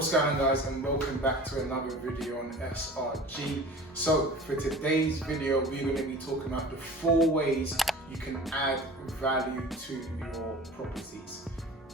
What's going on, guys, and welcome back to another video on SRG. So for today's video, we're going to be talking about the 4 ways you can add value to your properties.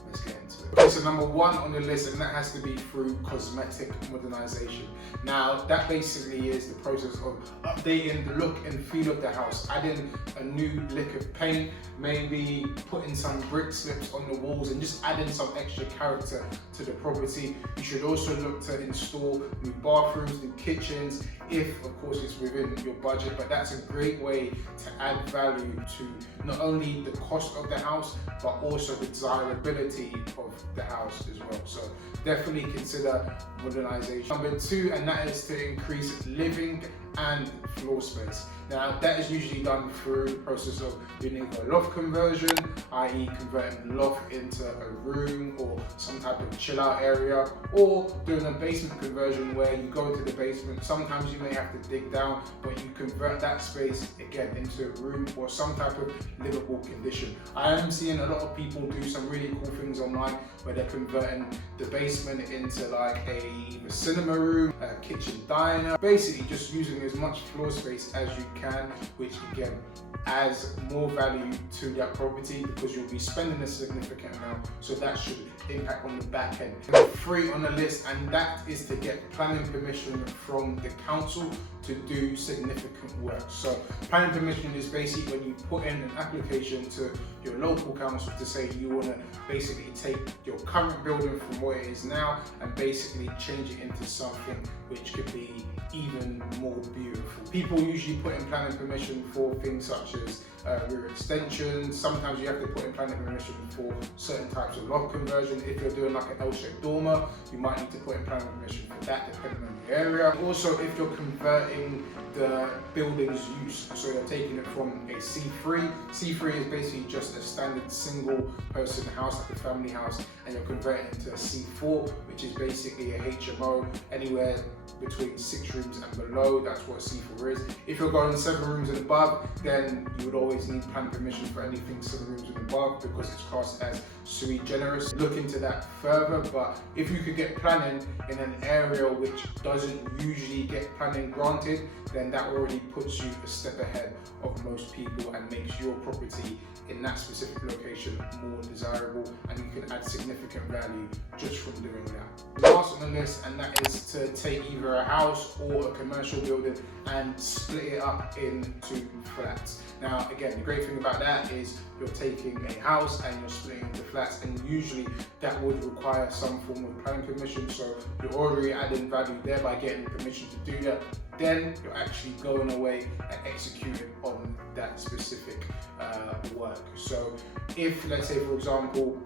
Let's get into it. Okay, so number 1 on the list, and that has to be through cosmetic modernization. Now, that basically is the process of updating the look and feel of the house, adding a new lick of paint, maybe putting some brick slips on the walls and just adding some extra character to the property. You should also look to install new bathrooms, new kitchens, if of course it's within your budget, but that's a great way to add value to not only the cost of the house, but also the desirability of the house as well. So definitely consider modernization. Number 2, and that is to increase living and floor space. Now, that is usually done through the process of doing either a loft conversion, i.e. converting the loft into a room or some type of chill out area, or doing a basement conversion where you go into the basement. Sometimes you may have to dig down, but you convert that space again into a room or some type of livable condition. I am seeing a lot of people do some really cool things online where they're converting the basement into like a cinema room, a kitchen diner, basically just using as much floor space as you can, which again adds more value to that property because you'll be spending a significant amount, so that should impact on the back end. Number 3 on the list, and that is to get planning permission from the council to do significant work. So planning permission is basically when you put in an application to your local council to say you want to basically take your current building from where it is now and basically change it into something which could be even more beautiful. People usually put in planning permission for things such as rear extensions. Sometimes you have to put in planning permission for certain types of loft conversion. If you're doing like an L-shaped dormer, you might need to put in planning permission for that depending on the area. Also, if you're converting the building's use, so you're taking it from a C3. C3 is basically just a standard single person house, like a family house, and you're converting it to a C4, which is basically a HMO, anywhere between 6 rooms and below. That's what C4 is. If you're going 7 rooms and above, then you would always need planning permission for anything 7 rooms and above because it's classed as sui generis. Look into that further, but if you could get planning in an area which doesn't usually get planning granted, then that already puts you a step ahead of most people and makes your property in that specific location more desirable, and you can add significant value just from doing that. Last on the list, and that is to take either a house or a commercial building and split it up into flats. Now again, the great thing about that is you're taking a house and you're splitting into flats, and usually that would require some form of planning permission, so you're already adding value there by getting the permission to do that. Then you're actually going away and executing on that specific work. So if, let's say for example,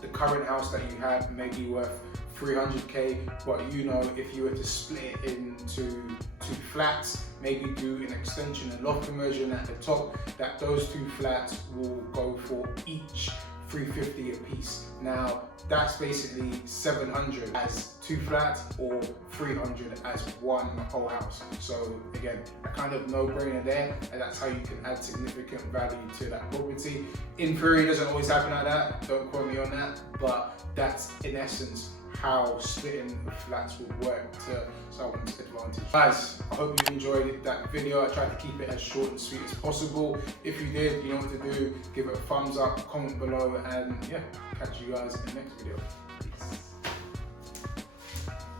the current house that you have may be worth 300k, but you know if you were to split it into 2 flats, maybe do an extension and loft conversion at the top, that those 2 flats will go for each 350 a piece. Now that's basically 700 as 2 flats or 300 as one whole house. So again, a kind of no-brainer there, and that's how you can add significant value to that property. In theory, it doesn't always happen like that, don't quote me on that, but that's in essence how splitting the flats would work to someone's advantage. Guys, I hope you enjoyed that video. I tried to keep it as short and sweet as possible. If you did, you know what to do. Give it a thumbs up, comment below, and yeah, catch you guys in the next video.